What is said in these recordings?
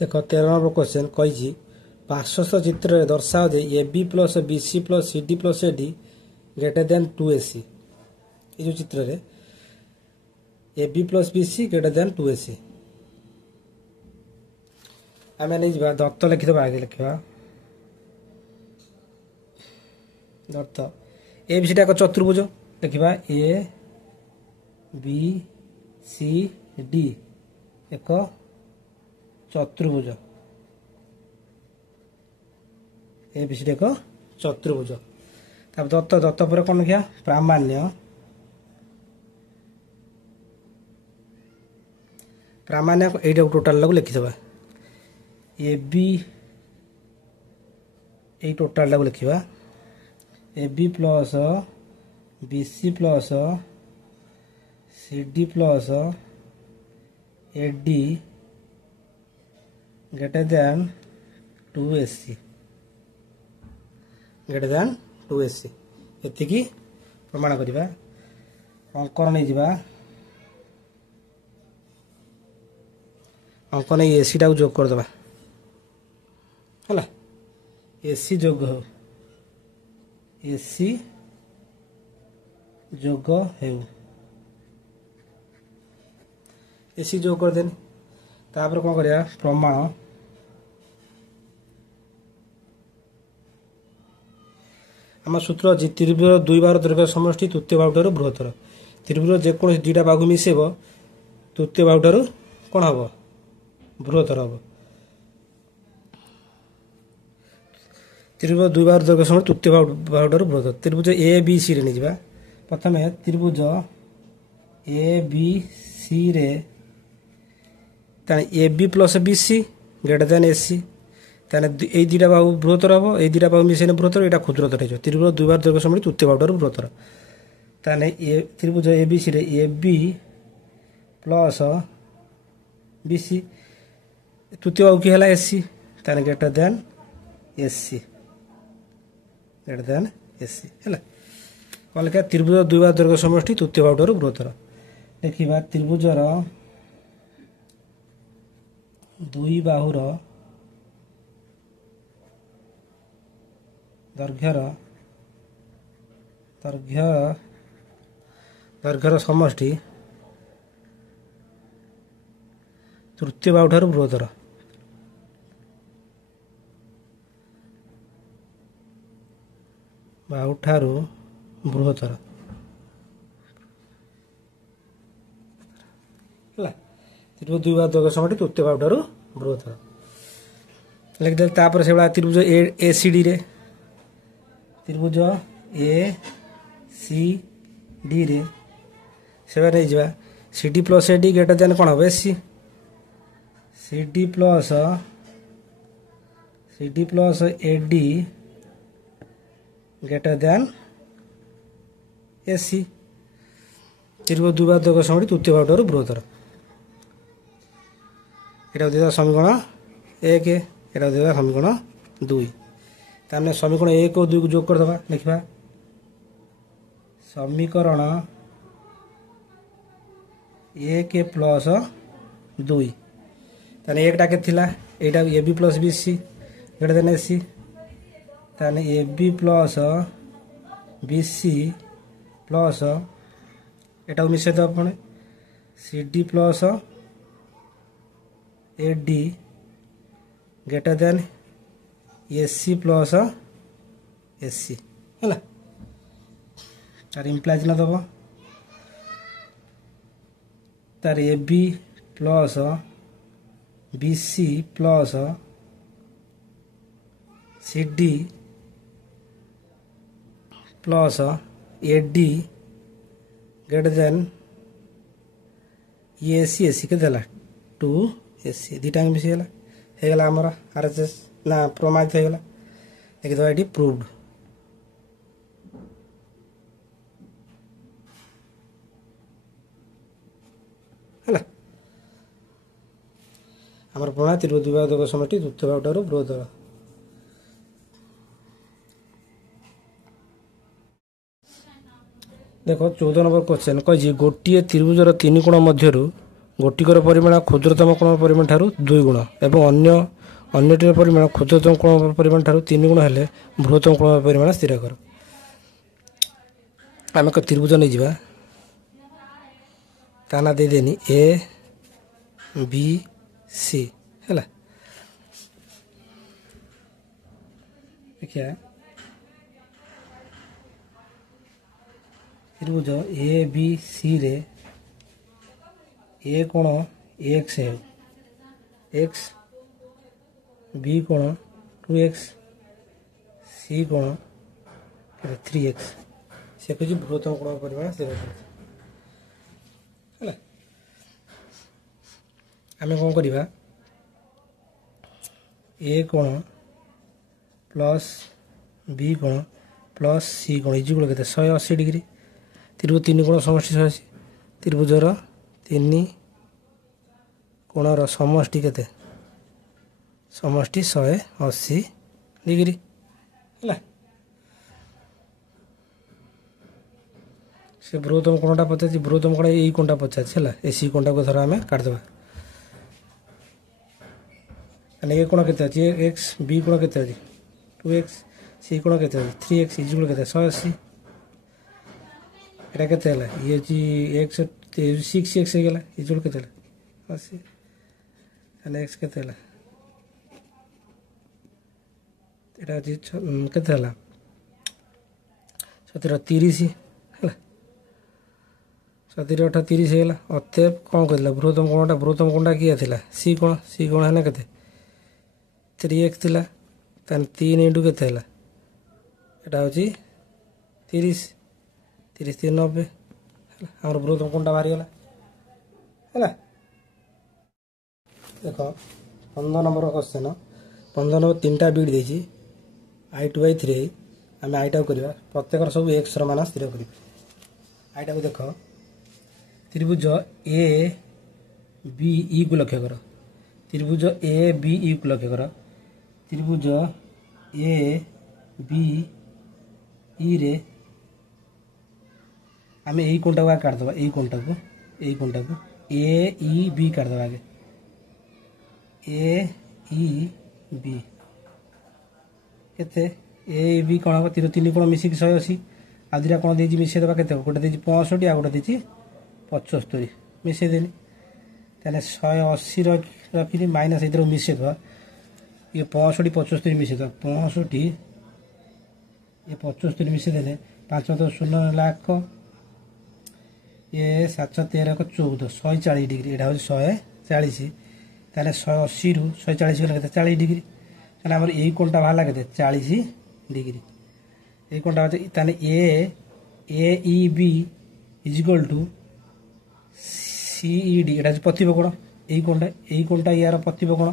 देख 13 number question कही पार्श्वस्थ चित्र में दर्शाओ जे A B plus B C plus C D plus A D greater than 2AC। ये जो चित्र रे A B plus B C greater than 2AC आम नहीं जा दत्त लिखिद आगे लिखा दत्त ए बी सी एक चतुर्भुज लिखा ए बी सी डी एक चतुर्भुज ए बी सी डी एक चतुर्भुज दत्त दत्त पर कौन लिखा प्रामाण्य प्रामाण्य एटा टोटाल लागू लिखिदेवा ए बी ए टोटाल लागू लिखा A B plus B C plus C D plus A D greater than 2AC greater than 2AC एतिकी प्रमाण करवा अंकन नहीं जा अंकन एसी टाक जोग करदे है एसी जोग हो एसी जोग हो एसी जोग कर देनी तापर कौन करिया प्रमाण आम सूत्र त्रिभुज दुई बार दैर्घ्य समष्टि तृतीय बाहुठार बृहत्तर त्रिभुज जेकोसी दुईटा बाहु मिसेब तृतीय बाहुठार कौन हम बृहत्तर हम त्रिभुज दुई बार दैर्घ्य समष्टि तृतीय बाहुठार बृहत्तर त्रिभुज ए बी सी रे नहीं जा प्रथम त्रिभुज ए बी सी रे A B plus B C greater than A C ये दुटा बाहु बृहत्तर हम ये दुटा बाहु मिसेन बृहत्तर यहाँ क्षुद्रतर हो त्रिभुज दुई बार दैर्घ्य समष्टि तृतीय बाहुठार बृहत्तर ताने त्रिभुज ए बी सी रे A B plus B C तृतीय बाहु कि है एसी ताने greater than A C greater than A C है कौन लिखा त्रिभुज दुई बार दैर्घ्य समष्टि तृतीय बाहुठार बृहत्तर देखा त्रिभुजर दुई बाहुर दैर्घ्यर समष्टि तृतीय बाहुठार बृहत्तर बाहुठार बृहत्तर त्रिभुज दुई बार दैर्घ्य समष्टि तृतीय बाहुठार बृहत्तर लिखिदे तापर से त्रिभुज ए सी डी रे त्रिभुज ए सी डी रे से नहीं जा C D plus A D greater than कौन हम A C C D plus A D greater than A C त्रिभुज दुई बार दैर्घ्य समष्टि तृतीय बाहुठार बृहत्तर यहाँ देगा समीकरण 1 यहाँ देगा समीकरण 2 ताने समीकरण 1 और 2 को जोग करदे लिखा समीकरण 1 प्लस 2 ताने एकटा के थिला एटा A B plus B C greater than AC ताने A B plus B C plus एटा मिसे दे अपन C D plus A D greater than AC plus AC है तार इम्प्लाइज न दब तार A B plus B C plus C D plus A D greater than ये एसी एसी के देला 2AC दुटा मिसीगला होगला आमर RHS ना प्रमाणित होगला लिखिदेवा ये प्रूव्ड है आमर प्रमाण त्रिभुज दुई बाहु दैर्घ्य समष्टि तृतीय बाहुठार बृहत्तर देख 14 नंबर क्वेश्चन कही गोटे त्रिभुजर 3 कोण मध्य ଗୋଟିକର ପରିମାଣ କ୍ଷୁଦ୍ରତମ କୋଣ ପରିମାଣ ଠାରୁ 2 ଗୁଣ ଏବଂ ଅନ୍ୟଟିର ପରିମାଣ କ୍ଷୁଦ୍ରତମ କୋଣ ପରିମାଣ ଠାରୁ 3 ଗୁଣ ହେଲେ ବୃହତ୍ତମ କୋଣ ପରିମାଣ ସ୍ଥିର କର। ଆମେ ଏକ ତ୍ରିଭୁଜ ନେଇଯିବା, ତା ନା ଦେଇଦେନି ଏ ବି ସି ହେଲା। ଦେଖିବା ତ୍ରିଭୁଜ ଏ ବି ସି ରେ ए कोण एक्स है, एक्स बी कोण 2x, सी कोण 3x से कुछ बृहत्तम कोण परिमाण स्थिर है। आम कौन करवा ए कोण प्लस बी कोण प्लस सी कोण इजिकल के 180 डिग्री। त्रिभुज 3 कोण समष्टि 180, त्रिभुजर 3 कोणर समष्टि केते समष्टि 180 डिग्री है। से बृहत्तम कोणटा पचार, बृहत्तम कोण यही कोणटा पचार है, एसी कोणटा को धर आम काटिदेवा। ए कोण के एक्स, बी कोण के 2x, सी कोण के 3x इजिकल के 180। एटा के ये एक्स 6x होगा इजुल के 80 एक्स के के 30 है 70 8 30 है। अतएव कौन कहला बृहत्तम कोणटा किए थिला सी कोण है के 3x थिला 3 इंटू के एटा हूँ 30 30 3 90 आमर बृहत्तम कोणटा बाहरी गला है। देख 15 नंबर क्वेश्चन, 15 नंबर 3टा बिट देछि I2/3 आम आईटा करवा प्रत्येक सब एक्स मान स्थिर कर। आईटा को देख त्रिभुज ए बी ई को लक्ष्य कर, त्रिभुज ए बी ई को लक्ष्य कर। त्रिभुज ए बी ई रे आम यही कोणटा को काटदे, यही कोणटा को ए ई बी काटदे आगे ए ई बी केते ए बी कौन हम 3 कोण मिसिक 180 आ दुटा कोण देछि मिसे देबा केते गोटे देछि 65 आ गोटे देछि 75 मिसे देनी ताने 180 रखिनी माइनस इधर मिसे दबा ये 65 75 मिसे दबा 65 ये 75 मिसे देने 5 0 लाख ये 7 13 को 14 140 डिग्री एटा हो 140 ताने 180 रु 140 गले 40 डिग्री ताने हमर एई कोणटा बाहला केते 40 डिग्री। एई कोणटा ताने A E B is equal to C E D एटा प्रतिब कोण एई कोणटा यार प्रतिब कोण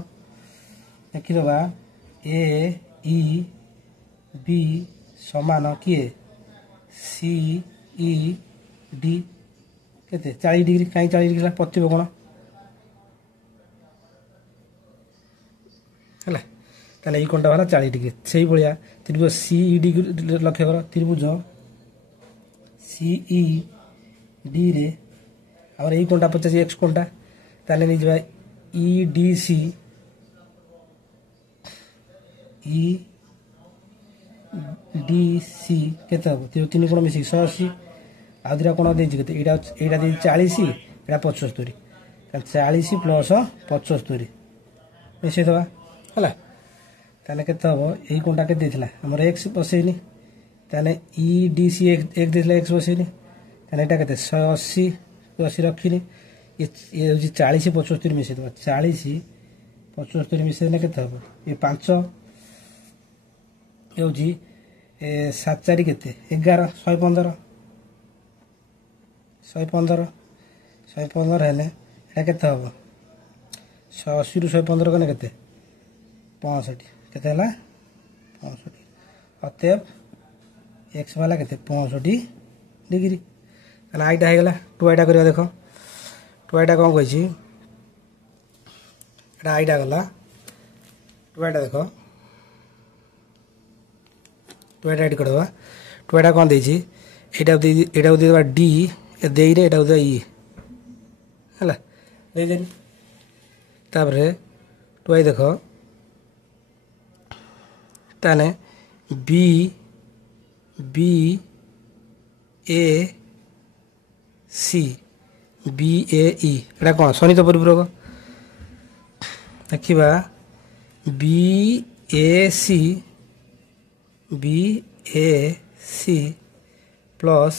देखि दबा ए ई बी समान किए सी ई डी केते 40 डिग्री कहीं 40 डिग्री प्रतिब कोण है ताले ये कोणटा वाला 40 डिग्री। से भाया त्रिभुज सी ई डी लक्ष्य कर, त्रिभुज सी ई डी रे आम यही कोणटा 50 एक्स कोणटा ताले नहीं जा ई डी सी केते हम 3 कोण मिसिक 180 आ दुटा कोण देछि केते एटा 40 एटा 75 40 प्लस 75 मिसे दबा है। ताने केते हम यही कोणटा के देथिला हमर एक्स बसेनी ताने ई डी सी एक देथिला एक्स बसेनी ताने एटा केते 180 रखिनी ये 40 75 मिसे दबा 40 75 मिसे देने केते हम ये 5 ये 7 4 केते 11 115 हेले एटा केते हम 180 रु 115 कने केते 65 केते हला 65 अतएव एक्स वाला केते 65 डिग्री ताला आईटा हे गला 2 आईटा करबा देखो 2 आईटा कोन कहछि एटा आईटा गला 2 आईटा देखो 2 आईटा ऐड करबा 2 आईटा कोन देछि एटा देबा डी ए देई रे एटा दे ई हला ଦେଇଦେଲି ତାପରେ ଟୁଆଇ ଦେଖ ତାହେଲେ B B A C B ए ई एटा कौन सन्निहित परिपूरक देखा B A C plus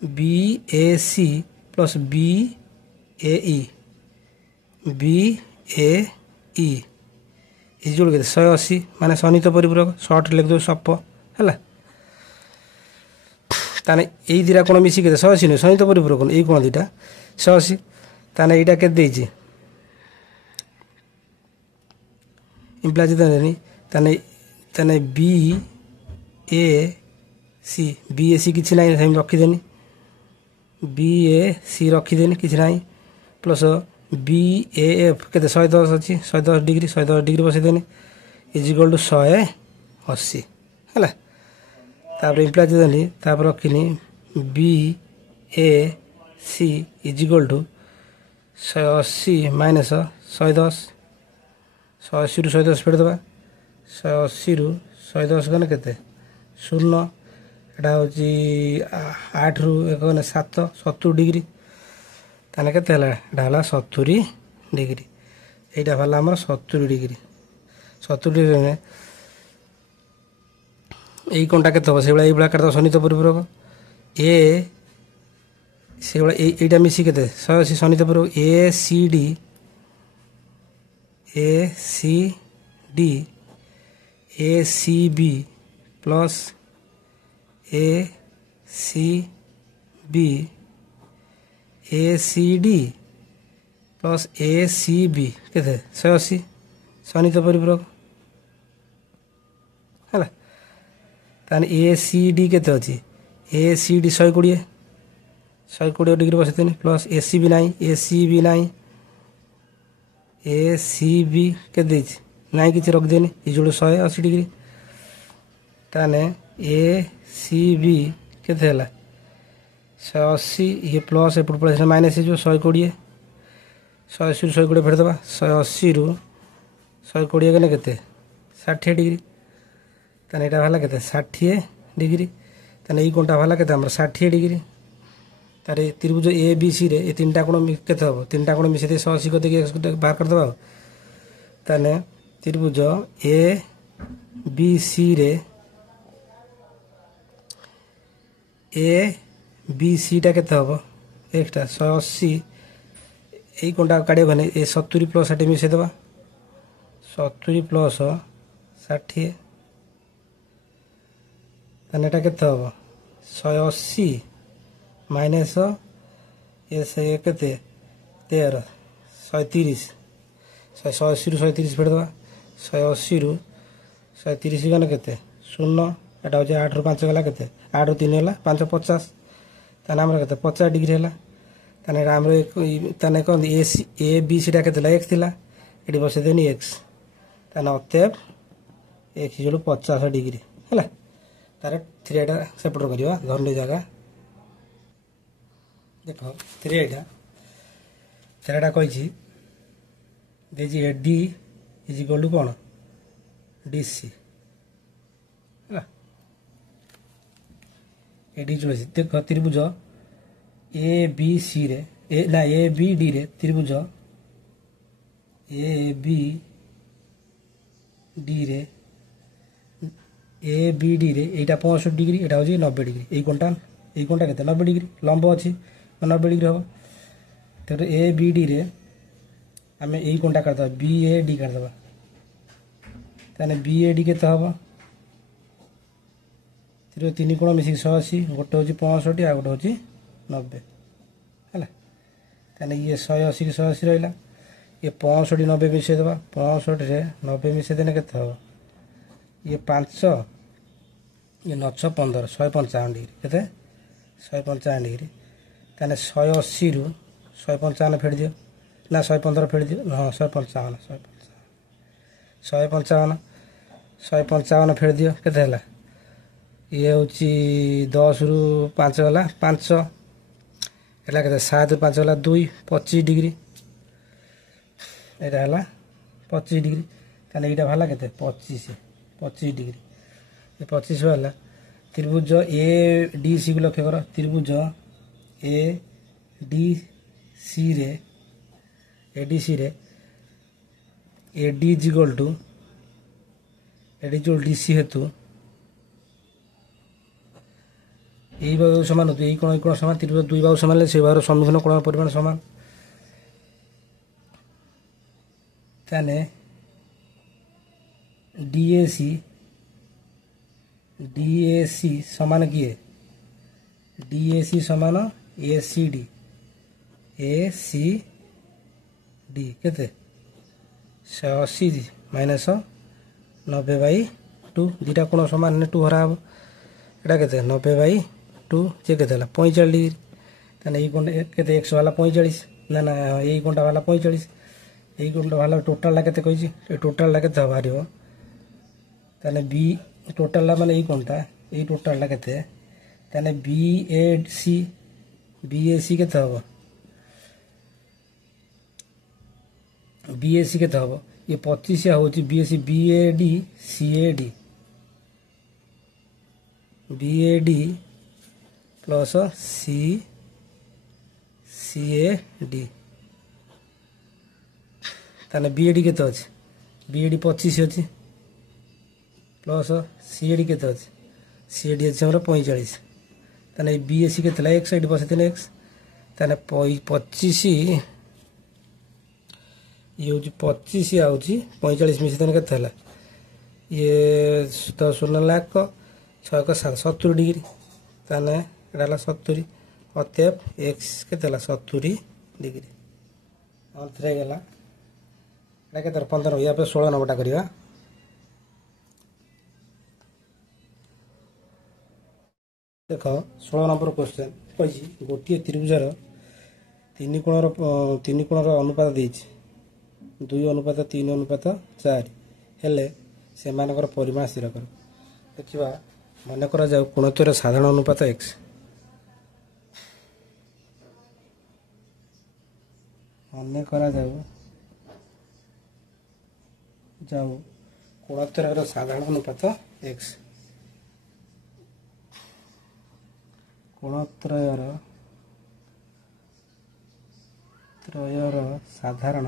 B A C plus B ए ई जोड़ के 180 माने सन्निहित परिपूरक सर्ट लिख दो सप है ताने यही दीटा कोण मिसी के 180 नुह सन्निहित परिपूरक यही कोण दीटा 180 ताने यहाँ के इम्प्लाइज देनी ताने बी ए सी किसी ना रखीदेनी बी ए सी रखीदेनी किसी ना प्लस बी ए एफ के 110 अच्छी 110 डिग्री बसईदेनी इजिकल टू 180 है तापर इम्प्लाइज देनी तापर रखनी B A C equal to 180 minus 110 180 रु 110 फेड़ देवा 180 रु 110 गने केते 0 एटा होची 8 रु 1 गने 7 70 डिग्री ताने केते हला एटा हला 70 डिग्री एटा हला हमर 70 डिग्री 70 डिग्री में এই কোণটা কেতে হবে সেগুলা এইগুলা কাটতে সন্নিহিত পরিপূরক এ সেগুলা এইটা মিশি কেতে 180 সন্নিহিত পরিপূরক A C B plus A C D plus A C B কেতে 180 সন্নিহিত পরিপূরক है ताने ए सी डी केते अच्छी ए सी डी 120 डिग्री बसैदेनी प्लस ए सी बी नाई ए सी बी के नाई कि रखिदेनी इजुड़ 180 डिग्री ताने ए सी बी केते 180 ये प्लस एपट पड़े माइनस हो 120 180 रु 120 फेरदेवा 180 रु 120 गले केते 60 डिग्री ताने एटा भाला केते 60 डिग्री ताने ई कोणटा भाला केते हमर 60 डिग्री तारे त्रिभुज ए बी सी रे ए तीनटा कोण केते हबो तीनटा कोण मिसे 180 को देखि बाहर कर देबा ताने त्रिभुज ए बी सी रे ए बी सी टा केते हबो एकटा 180 এই কোণটা কাটিয়ে গনে ए 70 प्लस 60 मिसे देबा 70 प्लस 60 ताने एटा केते हबो 180 माइनस ए से केते 13 130 180 रु 130 फेड़ देबा 180 रु 130 गने केते 0 एटा हो 8 रु 5 गला केते 8 रु 3 गला 5 50 ताने हमर केते 50 डिग्री हला ताने हमर ताने कोन ए बी सी टा केते ला x थिला एडी बसे देनी x ताने अतएव x जोड़ 50 डिग्री हला तारे थ्रेड सेपरेट करिवा धरने जगह देखो थ्रेडा कही देजी डी इज इक्वल टू कौन डी सी एडी जो देख त्रिभुज ए बी सी रे ना ए बी डी रे त्रिभुज ए बी डी रे ए बी डी रे एटा 65 डिग्री एटा हो 90 डिग्री ए कोणटा केते 90 डिग्री लंब अच्छी 90 डिग्री हम तो ए बी डी रे आम यही कोणटा करदे बी ए डी करदे ताने बी ए डी केते हम तीन कोण मिसिक 180 गोटे हूँ 65 आ गोटे हूँ 90 है ताने ये 180 की 180 रहा ये 65 90 मिसई देवा 65 रे 90 मिसई देने केते हम ये 500 ये 9 15 155 डिग्री केते 155 डिग्री ताने 180 रु 155 फेड़ दियो ना 115 फेड़ दियो हाँ 155 फेड़ दियो केते हला ये हूँ 10 रु 5 गला 500 एटा के 7 5 वाला 2 25 डिग्री एटा हला 25 डिग्री ताने एटा भाला केते 25 डिग्री ये 25 वाला त्रिभुज ए डी सी को लक्ष्य कर त्रिभुज ए डी सी रे एडीसी रे एडी इक्वल टू डीसी हेतु यही बाहु सामान होती यही कोण सामान त्रिभुज दुई बाहु सामान से बाहु सम्मुखीन कोण परिमाण सामान ताने डीएसी समान किए डीएसी समान एसीडी केते 180 माइनस 90/2 दुटा कोण समान ने 2 हरा हम एटा केते 90/2 जे केते 45 डिग्री ताने ई कोण केते x वाला 45 ना ना एई कोणटा वाला 45 एई कोणटा वाला टोटल ला केते कहिछि ए टोटल ला केते हबारियो ताने बी टोटल ला माने एई कोणटा एई टोटल ला केते ताने बीएसी केते हबो बीएसी केते हबो ये 25 होची बीएसी बीएडी प्लस सीएडी ताने बीएडी केते अछि बीएडी 25 अछि प्लस सीएडी केते अछि सीएडी अछि हमरा 45 ताने बीएसी केते ला x साइड बसे तेने x ताने 25 ये हूँ 25 आउची 45 मिसी तेने केते हला ये 10 लाख 6 70 डिग्री ताने एडाला 70 अतएव x केते हला 70 डिग्री अंतरे गेला एटा केते 15 या पे 16 नंबरटा करिवा देखो 16 नंबर क्वेश्चन कहि गोटे त्रिभुजर तीन कोणर अनुपात देछि 2:3:4 हेले सेमानकर परिमाण स्थिर कर देखिबा माने करा जाऊ कोणत्वर साधारण अनुपात x माने करा जाऊ कोणत्वर साधारण अनुपात x कोणत्रयर साधारण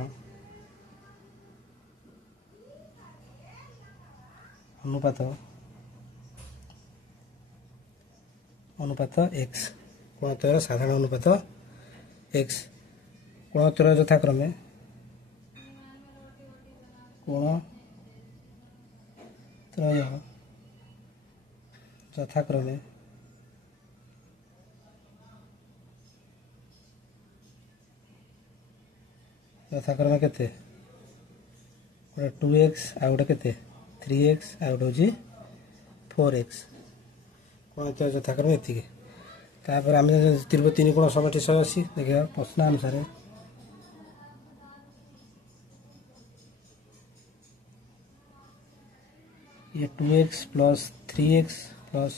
अनुपात x कोणत्रय साधारण अनुपात x कोणत्रय यथाक्रमे यथाक्रमे केते 2x आ गोटे केते 3x आ गोटे 4x कोणत्य यथाक्रमे एतिके तापर आम त्रिभुज तीन कोण समष्टि 180 देखिए प्रश्न अनुसार ये 2x plus 3x plus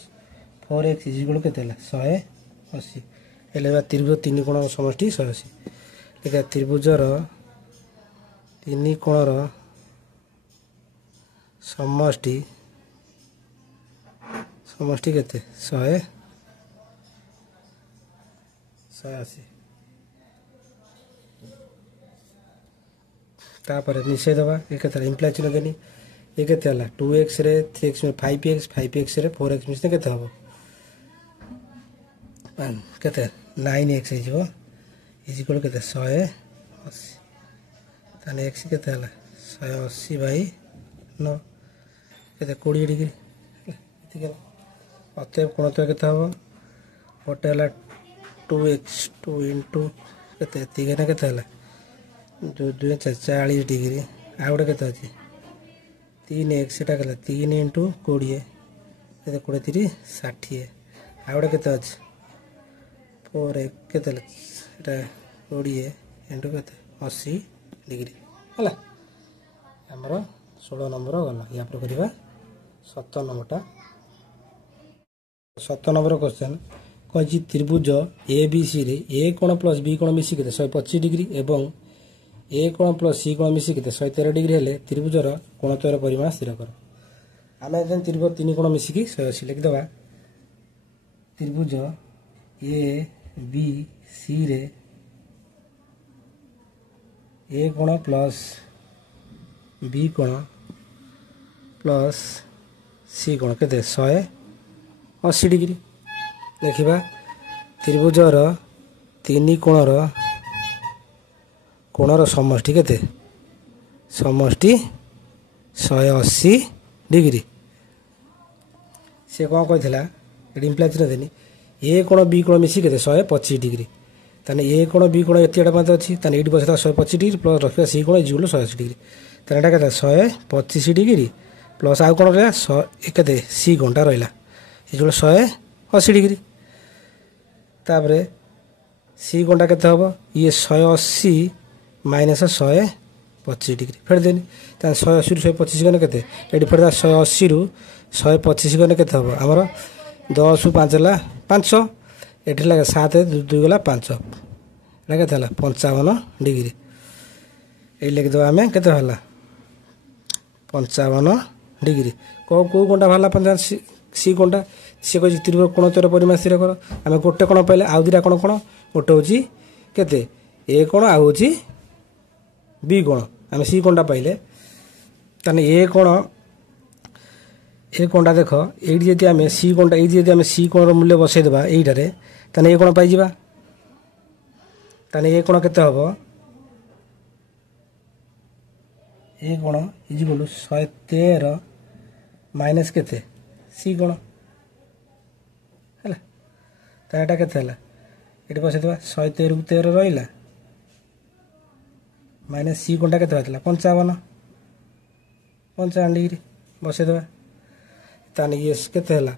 4x equal केते 180 हेले त्रिभुज तीन कोण समष्टि 180 देखिए त्रिभुजर तीन कोणर समष्टि केते 180 तापर मिसे दबा ये केते इम्प्लाई चिन्ह देनी ये केते हला 2x रे 3x में 5x रे 4x मिसे केते हबो केते 9x हे जो इक्वल केते 180 ताने x केते हला 180/9 केते 20 डिग्री ठीक है अतएव कोणत्व केते हबो गोटे हला 2x 2 into केते तिगे ना केते हला 240 डिग्री आ गोटे केते अछि 3x एटा केला 3 into 20 केते 20 30 60 आ गोटे केते अछि 4x केते एटा 20 into केते 80 डिग्री हला हमरो 16 नंबर गला या पर करिवा 17 नंबरटा 17 नंबर क्वेश्चन कही त्रिभुज ए बी सी रे ए कोण प्लस बी कोण मिसी केते 125 डिग्री एवं ए कोण प्लस सी कोण मिसी केते 113 डिग्री हेले त्रिभुजर कोणत्वयर परिमाण स्थिर कर। आमे जन त्रिभुज तीन कोण मिसी की 180 लिख दबा। त्रिभुज ए बी सी रे ए कोण प्लस बी कोण प्लस सी कोण केते 180 डिग्री। देखिबा त्रिभुजर तीन कोणर समष्टि केते समष्टि 180 डिग्री। से कौन कही इम्प्लाय चिन्ह देनी ए कोण बी कोण मिसी केते 125 डिग्री ताने ए कोण बी कोण एतिटा मत अच्छी ताने एटी बसता 125 डिग्री प्लस रखा सी कोण इज 180 डिग्री ताने एटा केते 125 डिग्री प्लस आउ कोण रहा केते सी कोणटा रहिला इज 180 डिग्री। तापरे सी कोणटा केते हबो ये 180 माइनस 125 डिग्री फेर देनी ताने 180 रु 125 गने केते एटी फेर 180 रु 125 गने केते हबो हमर 10 रु 5 ला 500 एठी लगे 7 2 गला 5 लगे थला 55 डिग्री ए लिख दो आमे केते हला 55 डिग्री को कोणटा भला 55 सी कोणटा सी को त्रिभुज कोणत्वयर परिमाण स्थिर कर। आमे गोटे कोण पाइले आउ दिरा कोण गोटे होची केते ए कोण आ होची बी कोण आमे सी कोणटा पाइले ताने ए कोणटा देख एडी जदि आमे सी कोणटा एडी जदि आमे सी कोणर मूल्य बसै देबा एइटारे ताने ए कोण पाइ जिबा ताने ए कोण केते हबो ए कोण इज इक्वल टू 113 माइनस केते सी कोण हला ताने एटा केते हला एटी बसै देबा 113 को 13 रहिला माइनस सी कोणटा केते होतला 55 डिग्री बसै देबा ताने ये केते हला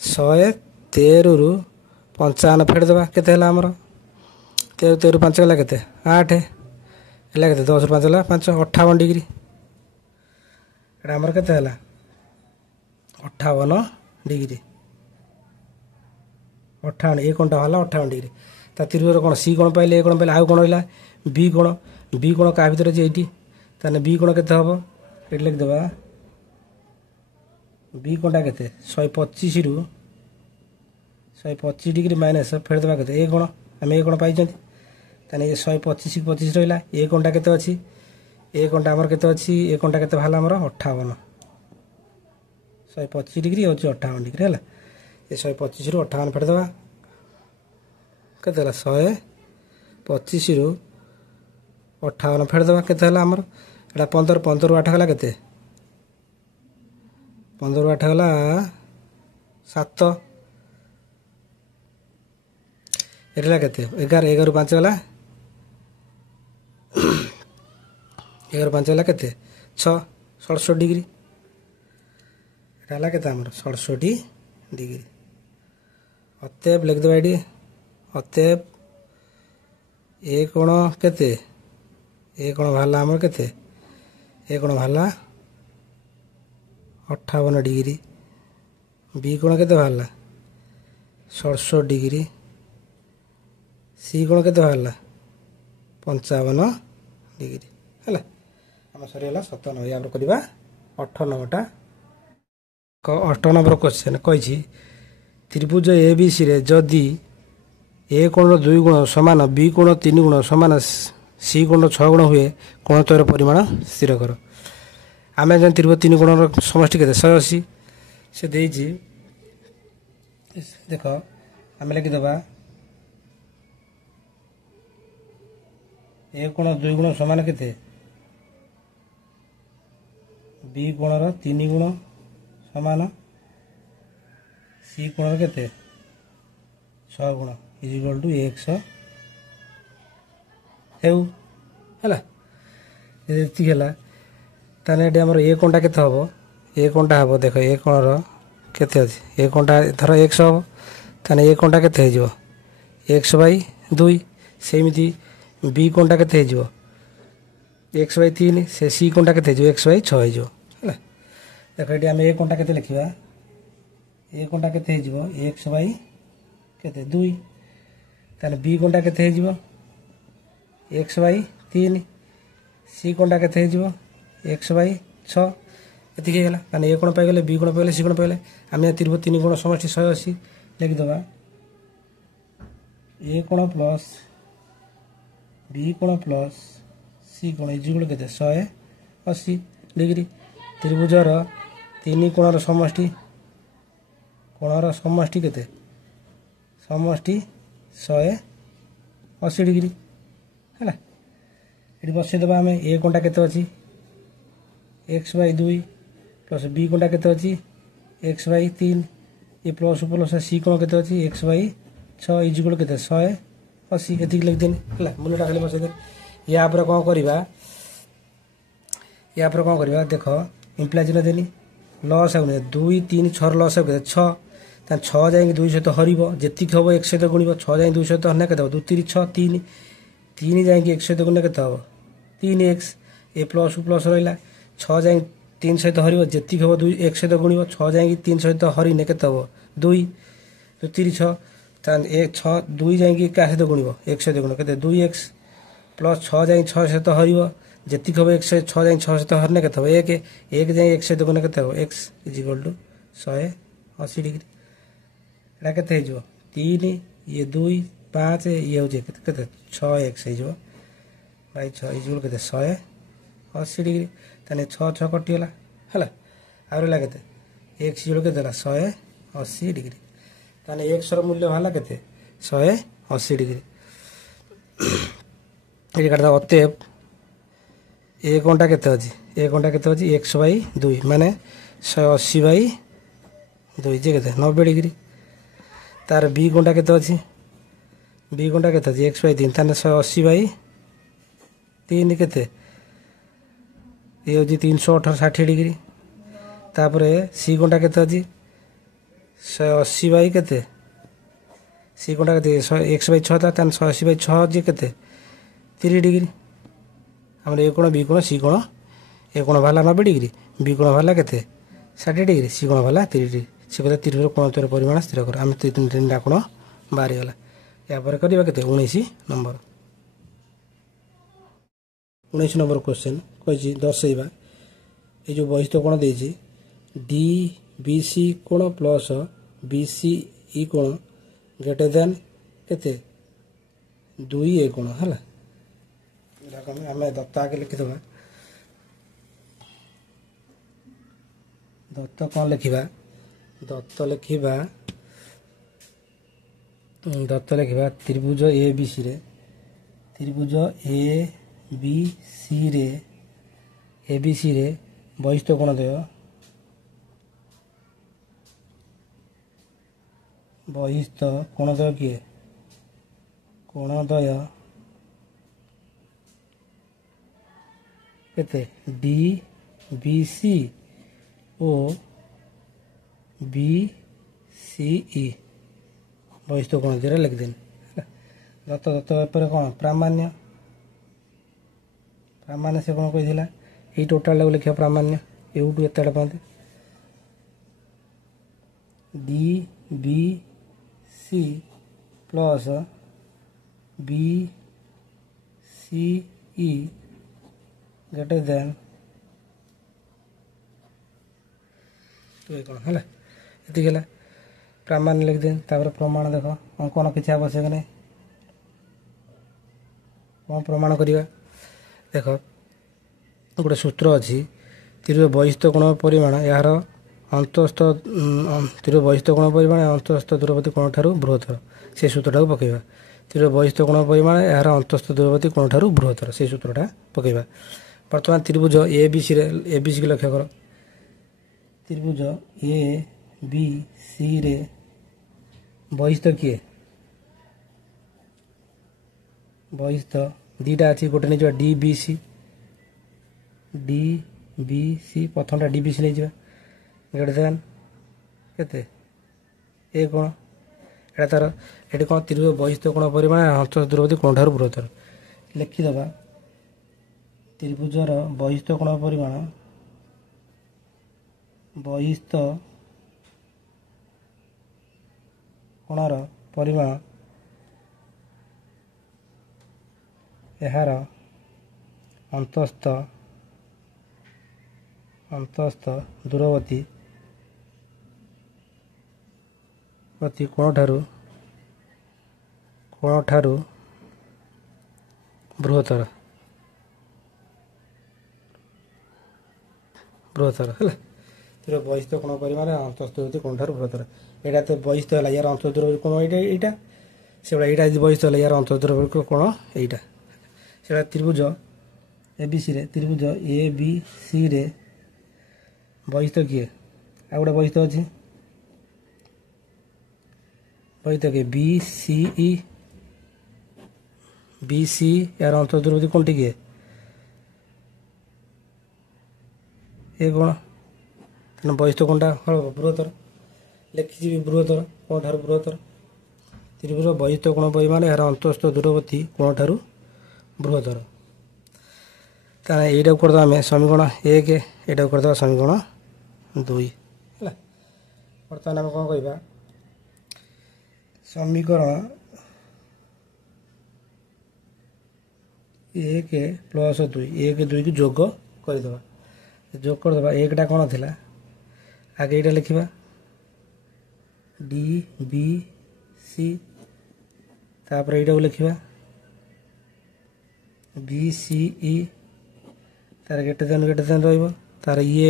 113 रु 55 फेड़ देबा केते हला हमर 13 रु 5 गला केते 8 हला केते 10 रु 5 गला 5 58 डिग्री एटा हमर केते हला 58 डिग्री 58 ए कोणटा हला 58 डिग्री ता त्रिभुज कोण सी कोण पाइले ए कोण पाइले आउ कोण रहिला बी कोण का भीतर जे एटी ताने बी कोण केते हबो एट लिख देबा बी कोणटा केते 125 रु 125 डिग्री माइनस फेर देबा केते ए कोण आमे ए कोण पाइ जंती ताने 125 25 रहिला ए कोणटा केते अछि ए कोणटा हमर केते अछि ए कोणटा केते भाला हमर 58 125 डिग्री हो 58 डिग्री हला ए 125 रु 58 फेर देबा केते हला 125 रु 58 फेर देबा केते हला हमर एटा 15 रु 8 गला केते 15 रु 8 गला 7 एटला केते 11 रु 5 गला 11 रु 5 गला केते 6 67 डिग्री एटा हला केते हमर 67 डिग्री अतएव लिख दो एडी अतएव ए कोण केते ए कोण भाला हमर केते ए कोण भाला 58 डिग्री बी कोण केते भाला 67 डिग्री सी कोण केते भाला 55 डिग्री हला हम सरी हला 97 या करबा 98 टा 8 नंबर क्वेश्चन कहि त्रिभुज ए बी सी रे जदि ए कोण 2 गुण समान बी कोण 3 गुण समान सी कोण 6 गुण हुए कोणत्वयर परिमाण स्थिर कर। आमे जन त्रिभुज 3 गुणर समष्टि केते 180 से देइछि देख आमे लिखि देबा ए कोण 2 गुण समान केते बी कोणर 3 गुण समान सी कोणर केते 6 गुण इज इक्वल टू 100 हेउ हला एति हला ताने एटी हमर ए कोणटा केते हबो ए कोणटा हबो देखो ए कोणर केते अछि ए कोणटा धर 100 हबो ताने ए कोणटा केते हे जिवो 100/2 सेमिति बी कोणटा केते हे जिवो 100/3 से सी कोणटा केते हे जिवो 100/6 हे जिवो हला देखो एटी हम ए कोणटा केते लिखिबा ए कोणटा केते हे जिवो 100/6 केते 2 ताने बी कोणटा केते हे जीवो x बाई 3 सी कोणटा केते हे जीवो x बाई 6 एति के गेला ताने ए कोण पाइ गेले बी कोण पाइ गेले सी कोण पाइ गेले आमे त्रिभुज 3 कोण समष्टि 180 लिखि दबा ए कोण प्लस बी कोण प्लस सी कोण इक्वल केते 180 डिग्री त्रिभुजर 3 कोणर समष्टि केते समष्टि 180 डिग्री है ये बसई देवा आम ए कोणटा केते अछि x बाई 2 प्लस बी कोणटा केते अछि x बाई 3 ये प्लस प्लस सी कोण केते अछि x बाई 6 इक्वल केते 180 एतिक लिख देनी है मूल्यटा खाली बसई दे या पर कोन करबा देख इम्प्लाइज न देनी लॉस आउने 2 3 6 लॉस आउने 6 तान 6 जाई 2 सहित हरिबो जेतिक हबो 1 सहित गुणिबो 6 जाई 2 सहित हने केते 2 3 6 3 3 जाई 1 सहित गुणने केते हबो 3x ए प्लस प्लस रहिला 6 जाई 3 सहित हरिबो जेतिक हबो 2 1 सहित गुणिबो 6 जाई 3 सहित हरिने केते हबो 2 2 3 6 तान 1 6 2 जाई का सहित गुणिबो 1 सहित गुण केते 2x प्लस 6 जाई 6 सहित हरिबो जेतिक हबो 1 सहित 6 जाई 6 सहित हरने केते हबो 1 1 जाई 1 सहित गुण केते हबो x इक्वल टू 180 डिग्री एटा केते हे जो 3 ये 2 5 ये हो जे केते 6x हे जो बाई 6 इक्वल केते 180 डिग्री तने 6 6 कटि गेला हला आरो ला केते x इक्वल केते ला 180 डिग्री तने x र मूल्य भाला केते 180 डिग्री ए काटा अतएव ए कोणटा केते अछि x बाई 2 माने 180 बाई 2 जे केते 90 डिग्री तार बी कोणटा केते अछि x बाई 3 ताने 180 बाई 3 केते ये होजी 318 60 डिग्री तापरे सी कोणटा केते अछि 180 बाई केते सी कोणटा केते x बाई 6 ताने 180 बाई 6 जे केते 3 डिग्री हमर ए कोण बी कोण सी कोण ए कोण भाला 90 डिग्री बी कोण भाला केते 60 डिग्री सी कोण भाला 30 डिग्री से कहते त्रिभुज कोण परिमाण स्थिर कर आम 3 कोण बाहरी गला या पर करबा केते 19 नंबर क्वेश्चन कहि दर्शैबा ए जो बहिस्थ कोण देछि डी बी सी कोण प्लस बी सी ई कोण ग्रेटर देन केते 2 ए कोण हला आम दत्त आगे लिखिदबा दत्त कौन लिखा दत्त लिखा त्रिभुज ए बी सी रे त्रिभुज ए बी सी रे बहिस्थ कोण देय किए कोणद्वय केते डी बी सी ओ बी सी ई बहिस्थ कोण दिरा लिख देन दत्त पर कौन प्रामाण्य से कौन कही ये टोटाल लिखा प्रामाण्य एवटू एत पाते D B C plus B C E greater than तो कौन है ये प्रामाण्य लिख दें तापर प्रमाण देख अंकन किसी आवश्यक नहीं कौन प्रमाण करवा देख गोटे सूत्र अच्छी त्रिभुज बहिस्थ कोण परिमाण यार अंतस्थ त्रिभुज बहिस्थ कोण परिमाण अंतस्थ दूरवर्ती कोण ठारू बृहत्तर से सूत्रटा पकेबा त्रिभुज बहिस्थ कोण परिमाण यार अंतस्थ दूरवर्ती कोण ठारू बृहत्तर से सूत्रटा पकेबा बर्तमान त्रिभुज ए बी सी को लक्ष्य कर त्रिभुज ए बी सी रे बहिस्थ किए बहिस्थ दीटा अच्छी गोटे नहीं डी बी सी प्रथमटा डी बी सी नहीं ग्रेटर देन केते ए कोण एटा तार ये कौन त्रिभुज बहिस्थ कोण परिमाण अंतस्थ दूरवर्ती कोण ठारू बृहत्तर लिखिदबा त्रिभुजर बहिस्थ कोण परिमाण बहिस्थ कोणर ପରିମାଣ ଏହାର ଅନ୍ତସ୍ଥ ଦୂରବର୍ତ୍ତୀ କୋଣଠାରୁ ବୃହତ୍ତର ହେଲା। ବହିସ୍ଥ କୋଣ ପରିମାଣ ଅନ୍ତସ୍ଥ ଦୂରବର୍ତ୍ତୀ କୋଣଠାରୁ ବୃହତ୍ତର। ଏଇଟା ତ ବହିସ୍ଥ ହେଲା, ୟାର ଅନ୍ତଃ ଦୂରବର୍ତ୍ତୀ କୋଣ ଏଇଟା ସେଭଳିଆ ଏଇଟା ଯଦି ବହିସ୍ଥ ହେଲା, ୟାର ଅନ୍ତଃ ଦୂରବର୍ତ୍ତୀ କୋଣ ଏଇଟା। ସେଟା ତ୍ରିଭୁଜ ଏ ବି ସି ରେ ବହିସ୍ଥ କିଏ? ଆଉ ଗୋଟେ ବହିସ୍ଥ ଅଛି, ବହିସ୍ଥ କିଏ? ବି ସି ୟାର ଅନ୍ତଃ ଦୂରବର୍ତ୍ତୀ କୋଣଟି କିଏ? ଏ କୋଣ। ତେଣୁ ବହିସ୍ଥ କୋଣଟା ବୃହତ୍ତର, ଲେଖିଯିବି ବୃହତ୍ତର, କୋଣଠାରୁ ବୃହତ୍ତର। ତ୍ରିଭୁଜ ବହିସ୍ଥ କୋଣ ପରିମାଣ ଏହାର ଅନ୍ତଃସ୍ଥ ଦୂରବର୍ତ୍ତୀ କୋଣଠାରୁ ବୃହତ୍ତର। ତାହେଲେ ଏଇଟାକୁ କରିଦେବା ଆମେ ସମୀକରଣ 1, ଏଇଟାକୁ କରିଦେବା ସମୀକରଣ 2 ହେଲା। ବର୍ତ୍ତମାନ ଆମେ କ'ଣ କରିବା, ସମୀକରଣ 1 ପ୍ଲସ୍ 2, 1 2କୁ ଯୋଗ କରିଦେବା। ଯୋଗ କରିଦେବା, 1ଟା କ'ଣ ଥିଲା ଆଗେ ଏଇଟା ଲେଖିବା ଡି ବି ସି, ତାପରେ ଏଇଟାକୁ ଲେଖିବା ବି ସି ଇ, ତାର ଗେଟେ ଦେନ୍ ରହିବ, ତାର ଇଏ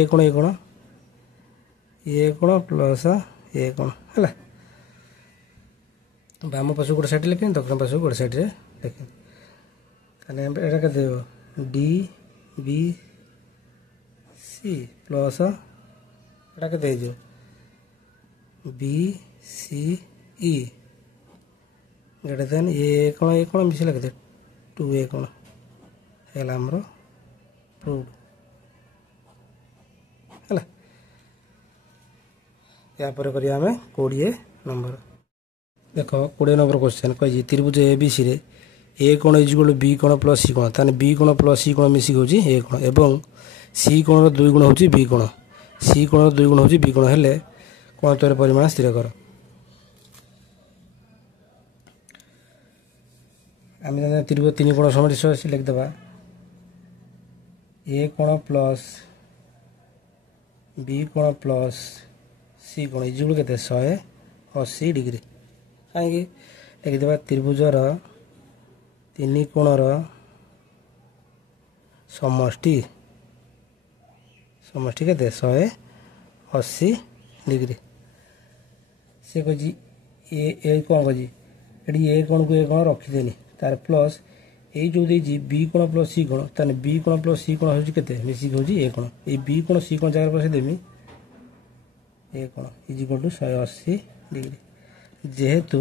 କୋଣ ପ୍ଲସ୍ ଏ କୋଣ ହେଲା। ବାମ ପାର୍ଶ୍ୱକୁ ଗୋଟେ ସାଇଡ଼୍ ଲେଖିନି, ଦକ୍ଷିଣ ପାର୍ଶ୍ୱକୁ ଗୋଟେ ସାଇଡ଼୍ରେ ଲେଖିନି। ତାହେଲେ ଏଇଟା କେତେ ଦେବ? ଡି ବି ସି ପ୍ଲସ୍ ଏଇଟା କେତେ ହେଇଯିବ? ବି ସି ଇ ଗେଟେ ଦେନ୍ ଏ କୋଣ ମିଶିଲା କେତେ? 2a କୋଣ ହେଲା ଆମର ପ୍ରୁଭ୍ ହେଲା। यापर करिया हमें 20 नंबर। देख 20 नंबर क्वेश्चन कही त्रिभुज ए बी सी रे ए कोण इज इक्वल बी कोण प्लस सी कोण, ताने बी कोण प्लस सी कोण मिसिक होची ए कोण एवं सी कोण रो 2 गुण होची बी कोण, सी कोण रो 2 गुण होची बी कोण हेले कोण तोर परिमाण स्थिर कर। आमे जाने त्रिभुज 3 कोण समष्टि लिख देबा ए कोण प्लस बी कोण प्लस सी कोण इज इक्वल केते 180 डिग्री। कहीं लिखिदेवा त्रिभुजर 3 कोणर समष्टि केते 180 डिग्री। से कही ए कौन कही ये ए कोण को ए कोण रखिदेनी तार प्लस ये जो देजी बी कोण प्लस सी कोण, ताने बी कोण प्लस सी कोण होची केते मिसिक होची ए कोण, ए बी कोण सी कोण जगह पर से देमी ए कोण इज इक्वल टू 180 डिग्री। जेहेतु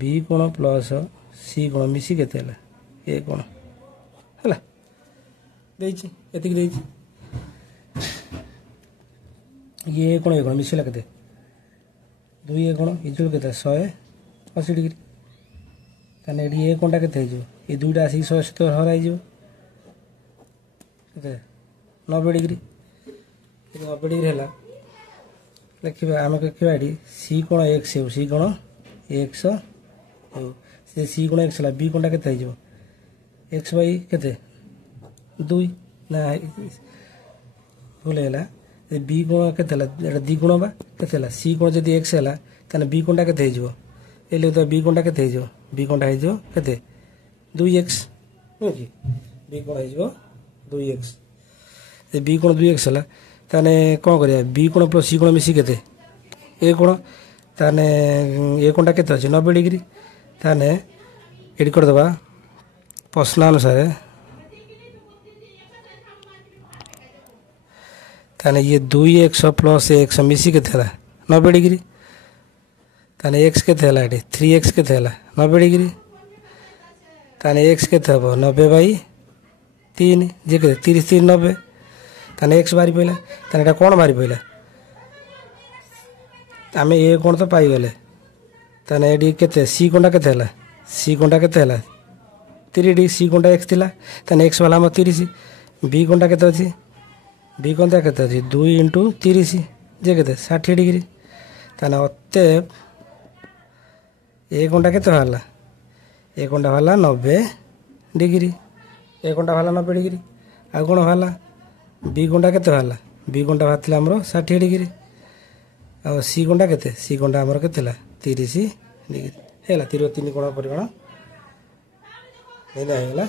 बी कोण प्लस सी कोण मिसी केते हला ए कोण हला देछि एतिक देछि ये कोण मिसिला केते 2 ए कोण इज इक्वल केते 180 डिग्री। ताने एडी ए कोणटा केते हिजो ए दुइटा आसी 180 तो हराई जो केते 90 डिग्री। 90 डिग्री हला लिखिबा आमे लिखिबा एडी सी कोण x हो, सी कोण x हो से सी कोण x हला बी कोणटा केते हिजो x बाई केते 2 ना भूलेला बी कोण केते हला एटा दी कोण बा केते हला सी कोण जदी x हला ताने बी कोणटा केते हिजो एले तो बी कोणटा केते हिजो बी कोणटा हिजो केते 2x ओके बी कोण हिजो 2x ए बी कोण 2x हला ताने कोन करिया बी कोण प्लस सी कोण मिसी केते ए कोण ताने ए कोणटा केते अछि 90 डिग्री। ताने एडी कर दबा प्रश्न अनुसार ताने ये 2x प्लस x मिसी केते हला 90 डिग्री। ताने x केते हला एडी 3x केते हला 90 डिग्री। ताने x केते हबो 90 बाई 3 जे केते 30 3 90 ताने x बारी पइला ताने एटा कोन बारी पइला आमे ए कोन तो पाई गले। ताने एडी केते सी कोनटा केते हला सी कोनटा केते हला 3 डी सी कोनटा x थिला ताने x वाला हम 30 बी कोनटा केते अछि बी कोनटा केते अछि 2 * 30 जे केते 60 डिग्री। ताने अतएव ए कोणटा केते बाहरला ए कोणटा बाहरला 90 डिग्री ए कोणटा बाहरला 90 डिग्री आ कोण बाहरला बी कोणटा केते बाहरला बी कोणटा बाहरथिला हमरो 60 डिग्री आ सी कोणटा केते सी कोणटा हमरो केतेला 30 डिग्री हेला 3 कोण परिमाण एदा हेला